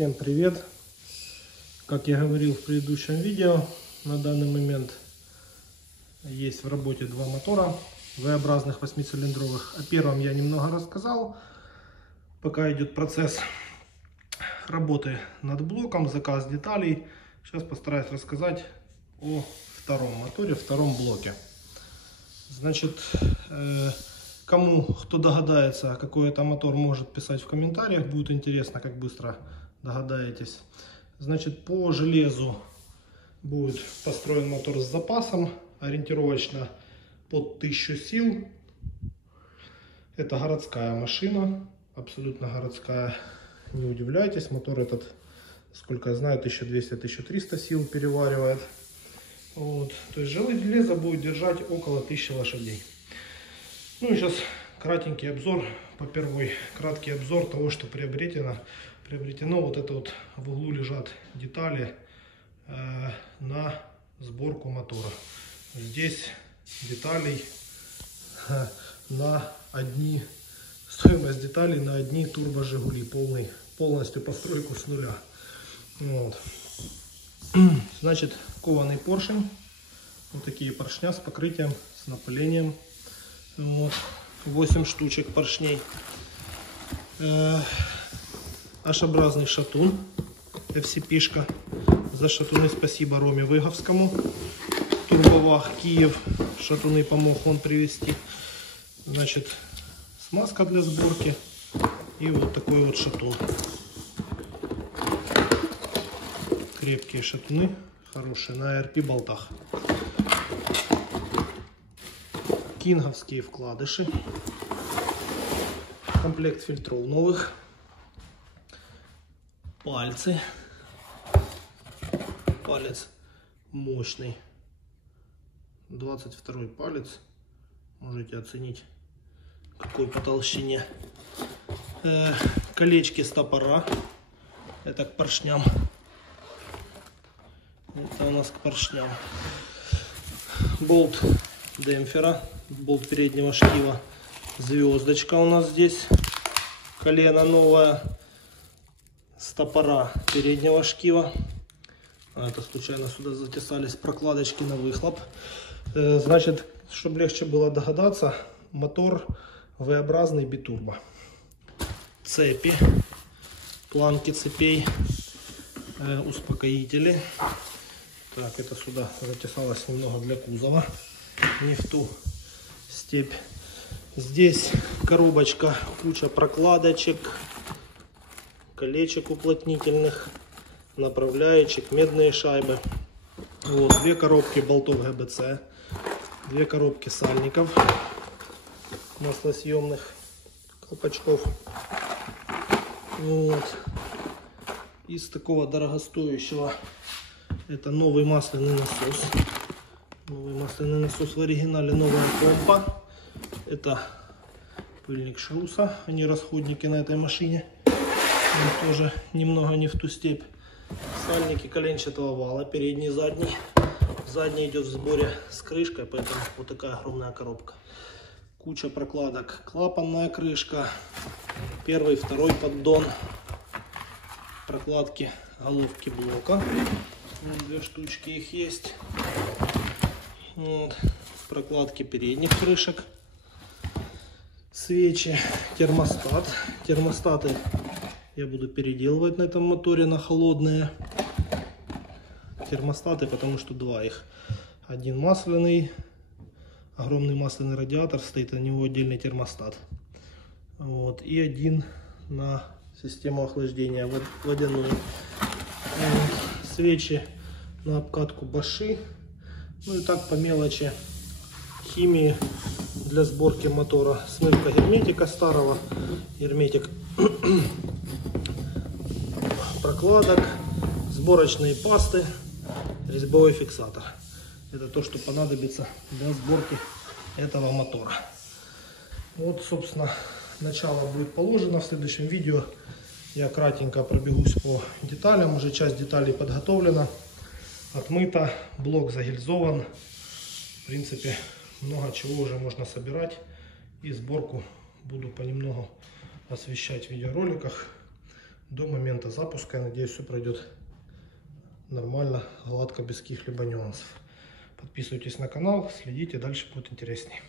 Всем привет! Как я говорил в предыдущем видео, на данный момент есть в работе два мотора V-образных 8-цилиндровых. О первом я немного рассказал. Пока идет процесс работы над блоком, заказ деталей. Сейчас постараюсь рассказать о втором моторе, втором блоке. Значит, кто догадается, какой это мотор, может писать в комментариях. Будет интересно, как быстро догадаетесь. Значит, по железу будет построен мотор с запасом, ориентировочно под 1000 сил. Это городская машина, абсолютно городская. Не удивляйтесь, мотор этот, сколько я знаю, 1200-1300 сил переваривает. Вот. То есть железо будет держать около 1000 лошадей. Ну и сейчас кратенький обзор, краткий обзор того, что приобретено. Вот это вот в углу лежат детали на сборку мотора. Здесь деталей на одни, стоимость деталей на одни турбо Жигули, полностью постройку с нуля. Вот. Значит, кованый поршень, вот такие поршня с покрытием, с напылением. Вот. 8 штучек поршней. H-образный шатун, FCP-шка. За шатуны спасибо Роме Выговскому. Турбовах Киев. Шатуны помог он привезти. Значит, смазка для сборки. И вот такой вот шатун. Крепкие шатуны, хорошие, на РП болтах. Кинговские вкладыши. Комплект фильтров новых. Палец мощный. 22 палец. Можете оценить, какой по толщине. Колечки стопора. Это к поршням. Это у нас к поршням. Болт демпфера. Болт переднего штива. Звездочка у нас здесь. Колено новое. Стопора переднего штива. Это случайно сюда затесались прокладочки на выхлоп. Значит, чтобы легче было догадаться, мотор V-образный битурбо. Цепи, планки цепей, успокоители. Так, это сюда затесалось немного для кузова, не в ту степь. Здесь коробочка, куча прокладочек, колечек уплотнительных, направляющих, медные шайбы. Вот, 2 коробки болтов ГБЦ, 2 коробки сальников, маслосъемных колпачков. Вот. Из такого дорогостоящего это новый масляный насос. Новый масляный насос в оригинале, новая помпа. Это пыльник Шруса, они расходники на этой машине. Он тоже немного не в ту степь. Сальники коленчатого вала, передний и задний. Задний идет в сборе с крышкой, поэтому вот такая огромная коробка. Куча прокладок, клапанная крышка, первый, второй поддон, прокладки головки блока. 2 штучки их есть. Вот. Прокладки передних крышек. Свечи, термостат. Термостаты я буду переделывать на этом моторе на холодные термостаты, потому что 2 их. Один масляный, огромный масляный радиатор, стоит на него отдельный термостат. Вот. И один на систему охлаждения водяную. Вот. Свечи на обкатку Bosch. Ну и так по мелочи химии для сборки мотора. Смывка герметика старого, герметик прокладок, сборочные пасты, резьбовой фиксатор. Это то, что понадобится для сборки этого мотора. Вот, собственно, начало будет положено. В следующем видео я кратенько пробегусь по деталям. Уже часть деталей подготовлена, отмыта, блок загильзован. В принципе, много чего уже можно собирать. И сборку буду понемногу освещать в видеороликах. до момента запуска. Я надеюсь, все пройдет нормально, гладко, без каких-либо нюансов. Подписывайтесь на канал, следите, дальше будет интереснее.